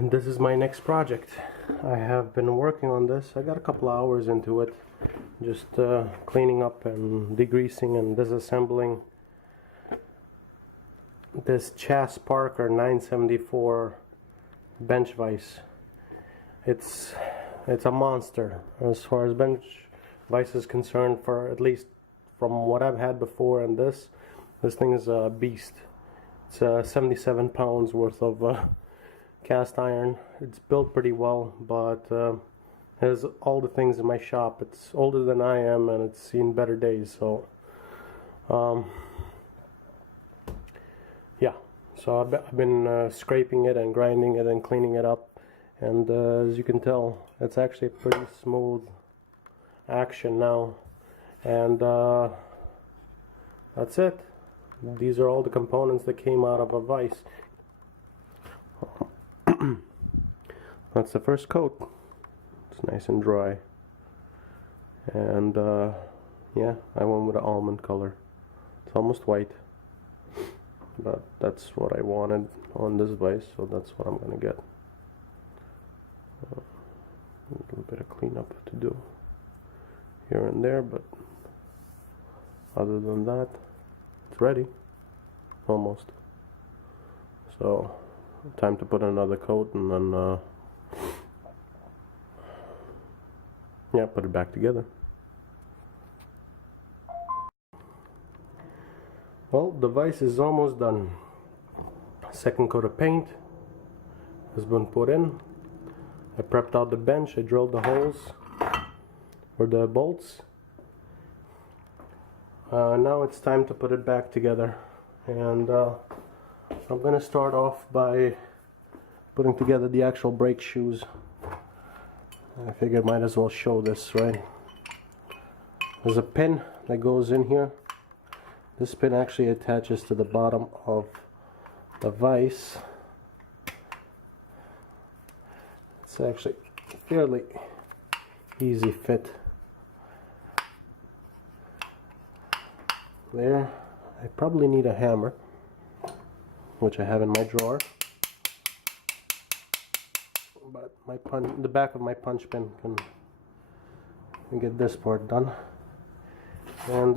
This is my next project. I have been working on this. I got a couple hours into it, just cleaning up and degreasing and disassembling this Chas Parker 974 bench vise. It's a monster as far as bench vise is concerned, for at least from what I've had before, and this thing is a beast. It's 77 pounds worth of cast iron. It's built pretty well, but has all the things in my shop. It's older than I am and it's seen better days, so yeah, so I've been scraping it and grinding it and cleaning it up, and as you can tell, it's actually a pretty smooth action now. And that's it. These are all the components that came out of a vise. That's the first coat. It's nice and dry, and yeah, I went with the almond color. It's almost white, but that's what I wanted on this vise, so that's what I'm gonna get. A little bit of cleanup to do here and there, but other than that, it's ready, almost. So time to put another coat and then yeah, put it back together. Well, the vise is almost done. Second coat of paint has been put in. I prepped out the bench. I drilled the holes for the bolts. Now it's time to put it back together, and I'm gonna start off by putting together the actual brake shoes. I figured might as well show this, right? There's a pin that goes in here. This pin actually attaches to the bottom of the vise. It's actually fairly easy fit. There. I probably need a hammer, which I have in my drawer. But the back of my punch pin can get this part done. And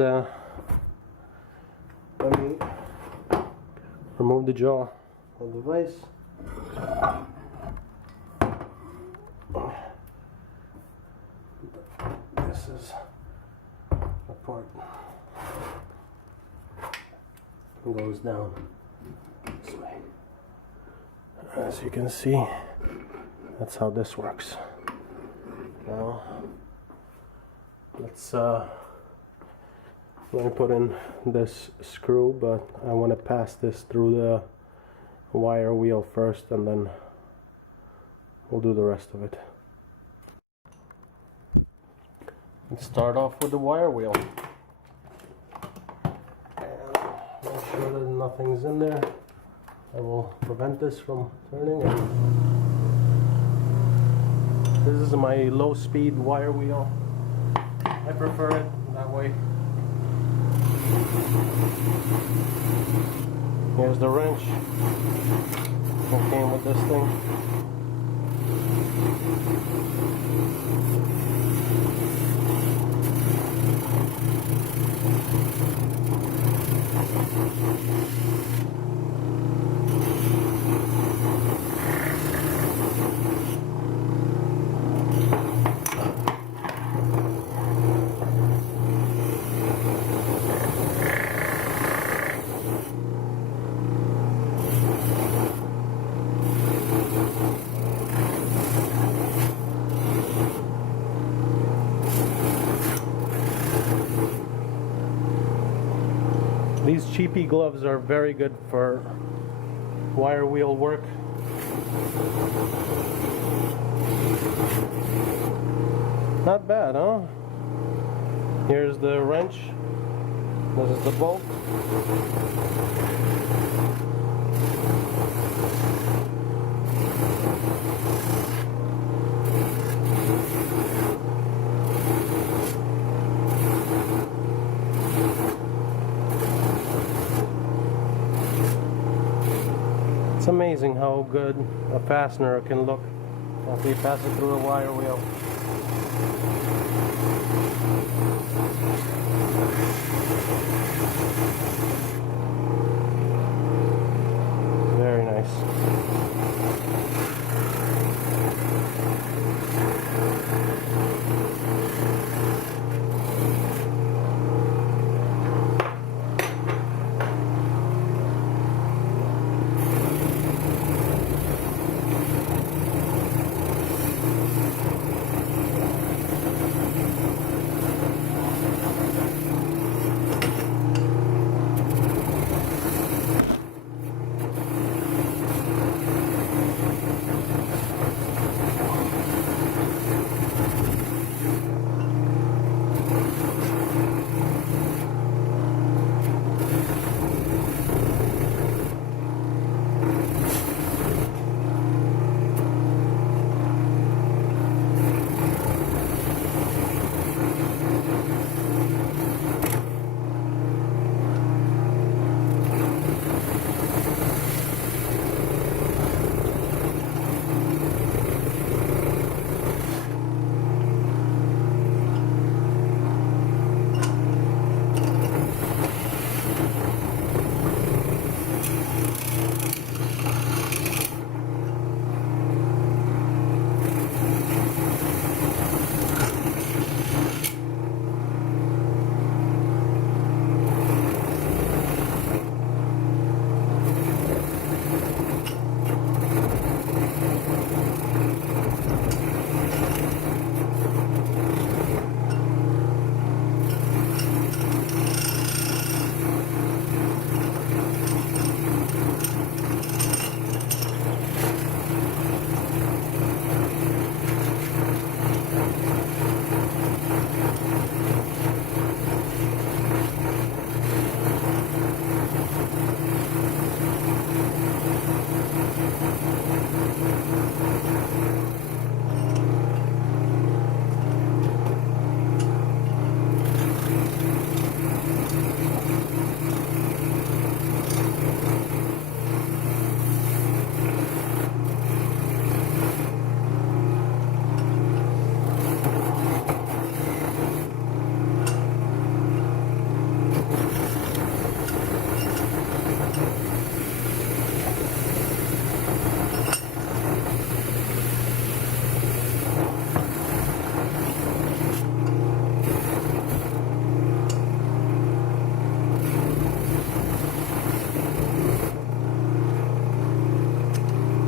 let me remove the jaw of the vise. This is the part that goes down this way. As you can see, that's how this works. Now let's let me put in this screw, but I want to pass this through the wire wheel first, and then we'll do the rest of it. Let's start off with the wire wheel and make sure that nothing's in there. I will prevent this from turning. This is my low speed wire wheel. I prefer it that way. Here's the wrench that came with this thing. These cheapy gloves are very good for wire wheel work. Not bad, huh? Here's the wrench. This is the bolt. It's amazing how good a fastener can look after you pass it through a wire wheel. Very nice.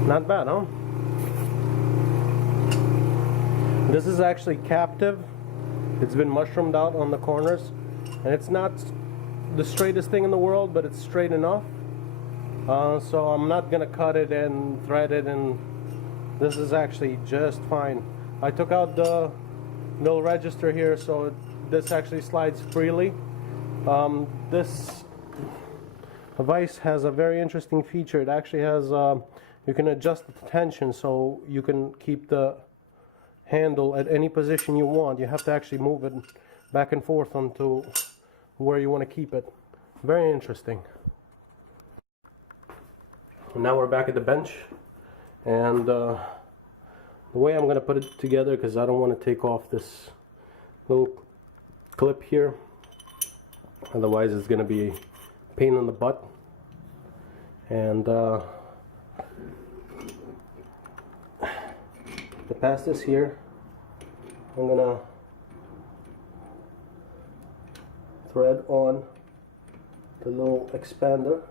Not bad, huh? This is actually captive. It's been mushroomed out on the corners, and it's not the straightest thing in the world, but it's straight enough. So I'm not gonna cut it and thread it, and this is actually just fine. I took out the mill register here, so this actually slides freely. This Vise has a very interesting feature. It actually has you can adjust the tension, so you can keep the handle at any position you want. You have to actually move it back and forth onto where you want to keep it. Very interesting. And now we're back at the bench, and the way I'm going to put it together, because I don't want to take off this little clip here, otherwise it's going to be a pain in the butt. And to pass this here, I'm gonna thread on the little expander.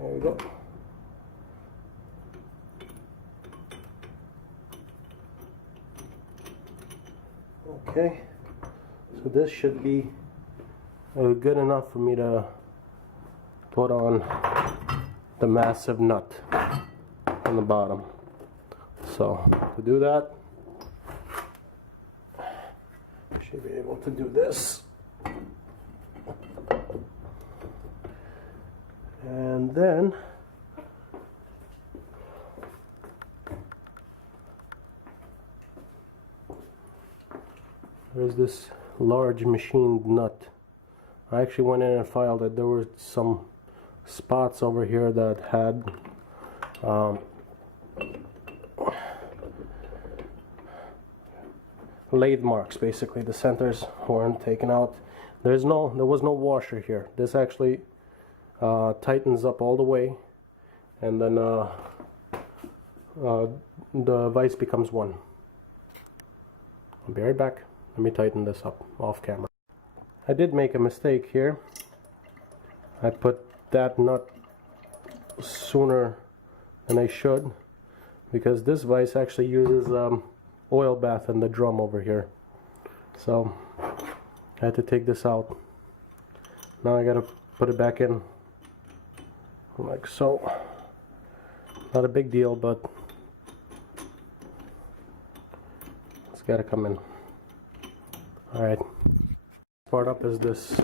There we go. Okay, so this should be good enough for me to put on the massive nut on the bottom. So to do that, I should be able to do this. And then There's this large machined nut. I actually went in and filed it. There were some spots over here that had lathe marks. Basically, the centers weren't taken out. There was no washer here. This actually tightens up all the way, and then the vise becomes one. I'll be right back. Let me tighten this up off camera. I did make a mistake here. I put that nut sooner than I should, because this vise actually uses oil bath in the drum over here. So I had to take this out. Now I gotta put it back in like so. Not a big deal, but it's gotta come in. Alright. Part up is this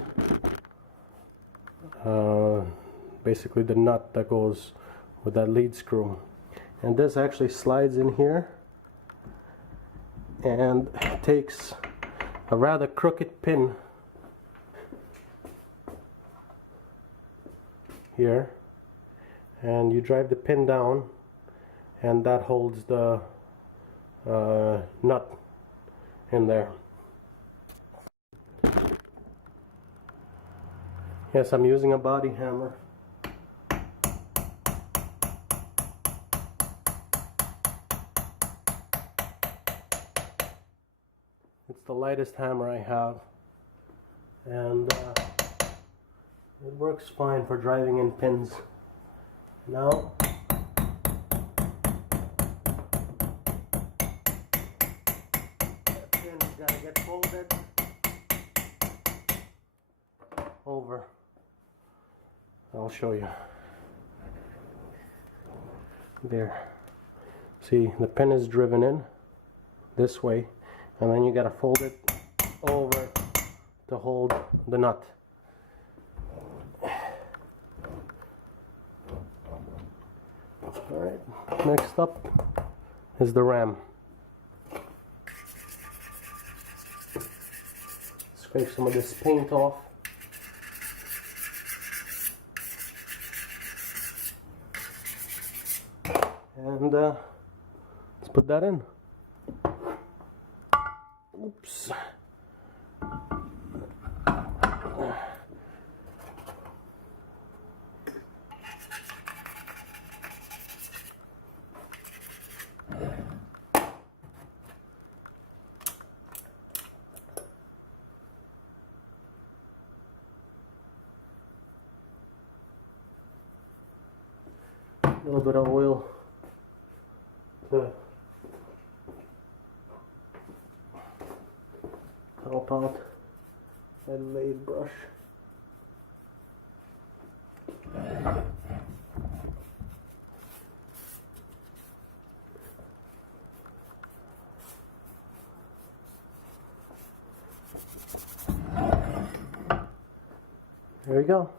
basically the nut that goes with that lead screw, and this actually slides in here and takes a rather crooked pin here, and you drive the pin down, and that holds the nut in there. Yes, I'm using a body hammer. It's the lightest hammer I have, and it works fine for driving in pins. Now that pin's gotta get folded over. I'll show you. There. See, the pin is driven in this way, and then you gotta fold it over to hold the nut. Alright, next up is the ram. Scrape some of this paint off. And let's put that in. Oops. A little bit of oil to help out that lathe brush. There we go.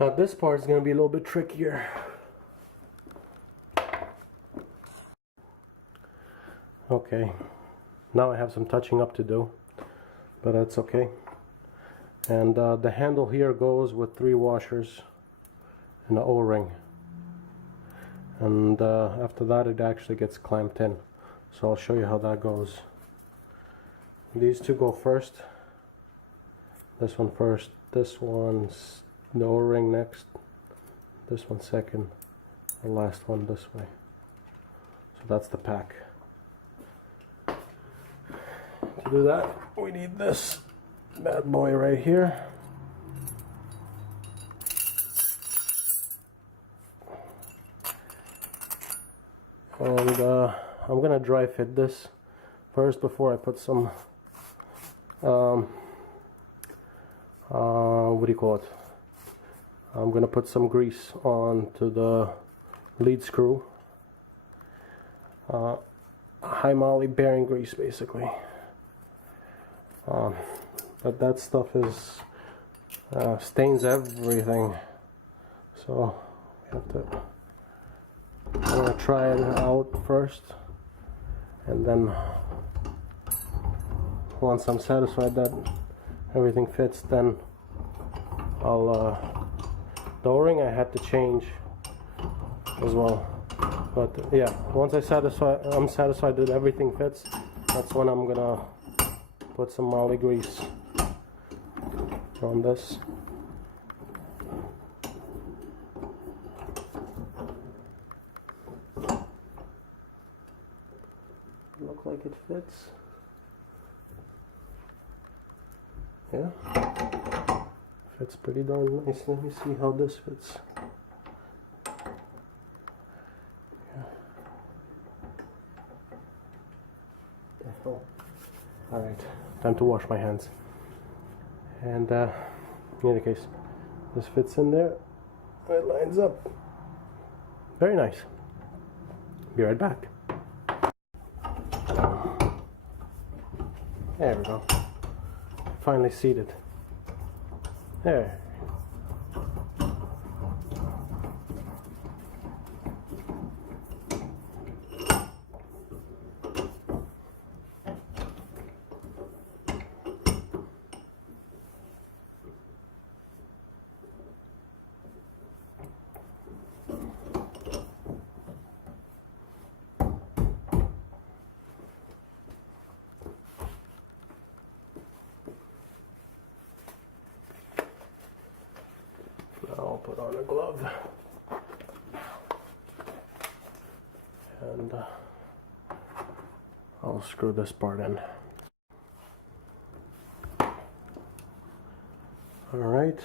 Now this part is going to be a little bit trickier. Okay, now I have some touching up to do, but that's okay. And the handle here goes with 3 washers and an O-ring. And after that it actually gets clamped in. So I'll show you how that goes. These two go first. This one first, this one's the O-ring next, this one second, the last one this way. So that's the pack. To do that, we need this bad boy right here. And I'm gonna dry fit this first before I put some what do you call it? I'm gonna put some grease onto the lead screw. High moly bearing grease, basically. But that stuff is stains everything, so we have to. I'm gonna try it out first And then once I'm satisfied that everything fits, then I'll the O-ring I had to change as well. But yeah, once I'm satisfied that everything fits, that's when I'm gonna put some moly grease on this. Look like it fits. Yeah, fits pretty darn nice. Let me see how this fits. Yeah. The hell. All right, time to wash my hands. And in any case, this fits in there. It lines up. Very nice. Be right back. There we go. Finally seated. There. I'll put on a glove and I'll screw this part in. All right.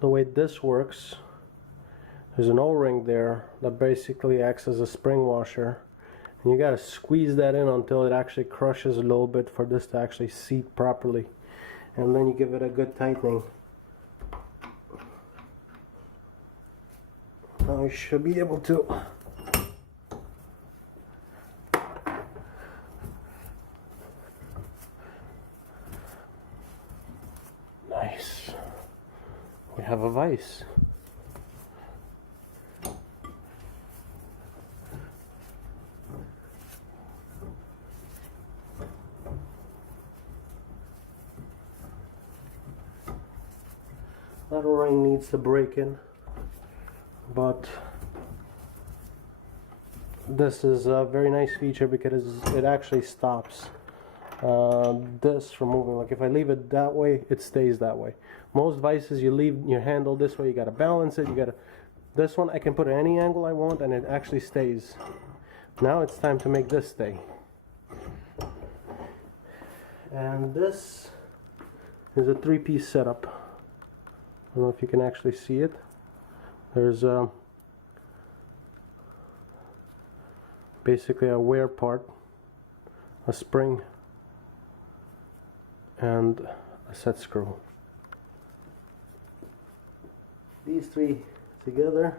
The way this works, there's an O-ring there that basically acts as a spring washer, and you got to squeeze that in until it actually crushes a little bit for this to actually seat properly, and then you give it a good tightening. Now you should be able to. Nice. We have a vise. That O-ring needs to break in, but this is a very nice feature because it actually stops this from moving. Like if I leave it that way, it stays that way. Most vices, you leave your handle this way, you got to balance it. This one I can put at any angle I want and it actually stays. Now it's time to make this stay. And this is a 3-piece setup. I don't know if you can actually see it. There's basically a wear part, a spring, and a set screw. These three together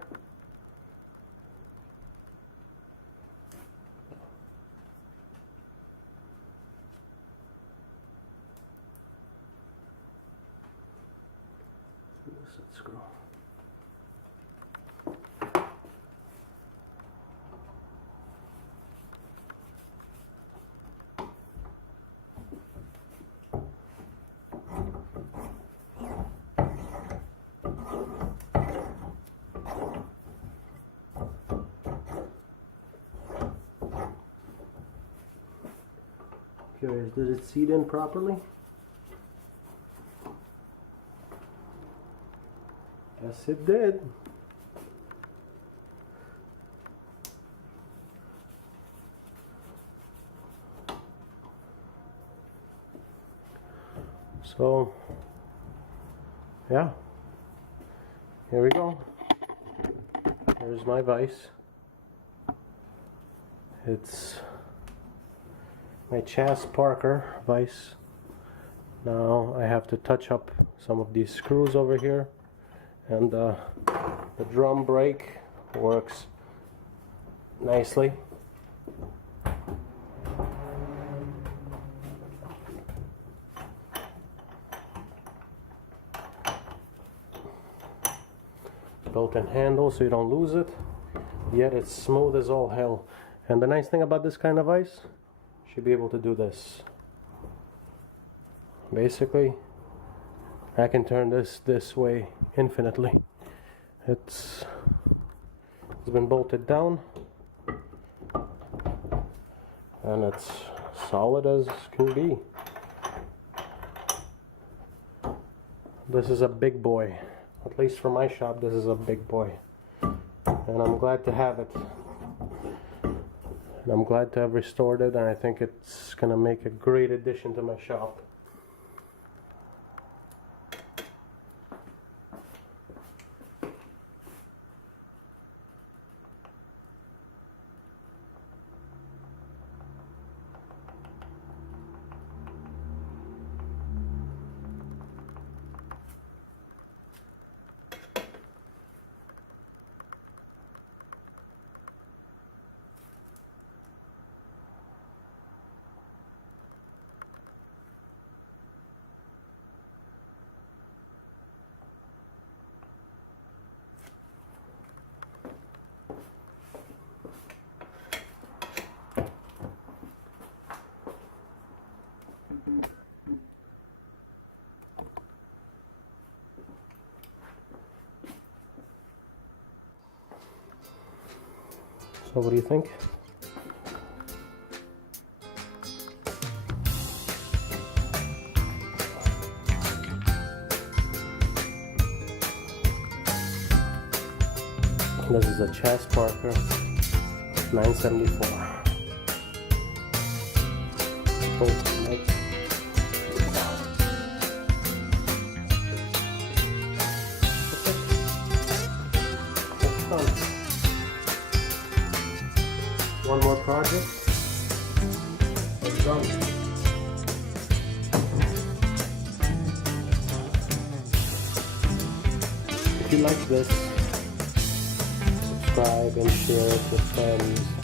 set screw. Curious, did it seat in properly? Yes, it did. So, yeah, here we go. Here's my vise. It's my chas Parker vise. Now I have to touch up some of these screws over here, and the drum brake works nicely. Built-in handle so you don't lose it, yet it's smooth as all hell. And the nice thing about this kind of vise, you should be able to do this. Basically, I can turn this way infinitely. It's been bolted down, and it's solid as can be. This is a big boy. At least for my shop, this is a big boy. And I'm glad to have it. And I'm glad to have restored it, and I think it's gonna make a great addition to my shop. So what do you think? This is a chas Parker 974. Oh, nice. One more project. It's done. If you like this, subscribe and share it with friends.